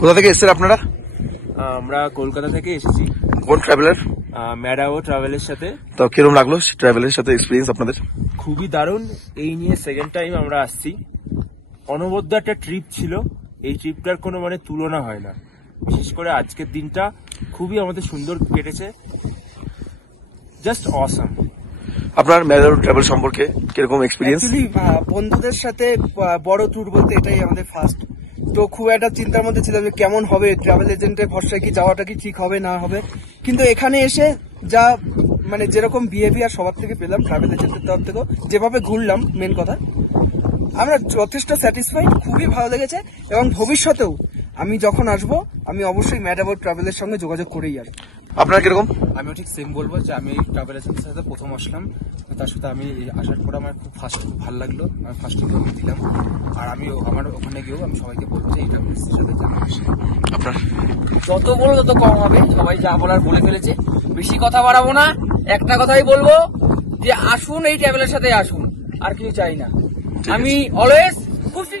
কোথা থেকে এসেছেন আপনারা? আমরা কলকাতা থেকে এসেছি। কোন ট্রাভেলার? ম্যাডাও ট্রাভেলের সাথে। তো কিরকম লাগলো ট্রাভেলের সাথে এক্সপিরিয়েন্স আপনাদের? খুবই দারুণ। এই নিয়ে সেকেন্ড টাইম আমরা আসছি। অনবদ্য একটা ট্রিপ ছিল। এই ট্রিপটার কোনো মানে তুলনা হয় না। বিশেষ করে আজকের দিনটা খুবই আমাদের সুন্দর কেটেছে। Just awesome. আপনার ম্যাডাও ট্রাভেল সম্পর্কে কিরকম এক্সপিরিয়েন্স? বন্ধুদের সাথে বড় ট্যুর বলতে এটাই আমাদের ফার্স্ট। তো খুব একটা চিন্তার মধ্যে ছিলাম যে কেমন হবে, ট্রাভেল এজেন্টের ভরসায় কি যাওয়াটা কি ঠিক হবে না হবে। কিন্তু এখানে এসে যা মানে যেরকম বিহেভিয়ার সবার থেকে পেলাম, ট্রাভেল এজেন্টের তরফ থেকেও যেভাবে ঘুরলাম, মেন কথা আমরা যথেষ্ট স্যাটিসফাইড, খুবই ভালো লেগেছে। এবং ভবিষ্যতেও আমি যখন আসবো আমি অবশ্যই ম্যাডাও ট্রাভেলের সঙ্গে যোগাযোগ করেই আসবো। আপনার কিরকম? আমিও ঠিক সেম বলবো যে আমি ট্রাভেল এজেন্সির সাথে প্রথম আসলাম, তার সাথে আমি আসার পর আমার খুব ভালো লাগলো। আমি ফার্স্ট আমি দিলাম, আর আমি আমার ওখানে গিয়েও আমি সবাইকে বলবো যে এই ট্রাভেল এজেন্সির সাথে যেতে। আপনার? যত বলো তত কম হবে। সবাই যা বলার বলে ফেলেছে, বেশি কথা বাড়াবো না। একটা কথাই বলবো যে আসুন, এই ট্রাভেলের সাথে আসুন, আর কিছু চাই না। আমি অলওয়েজ খুশি।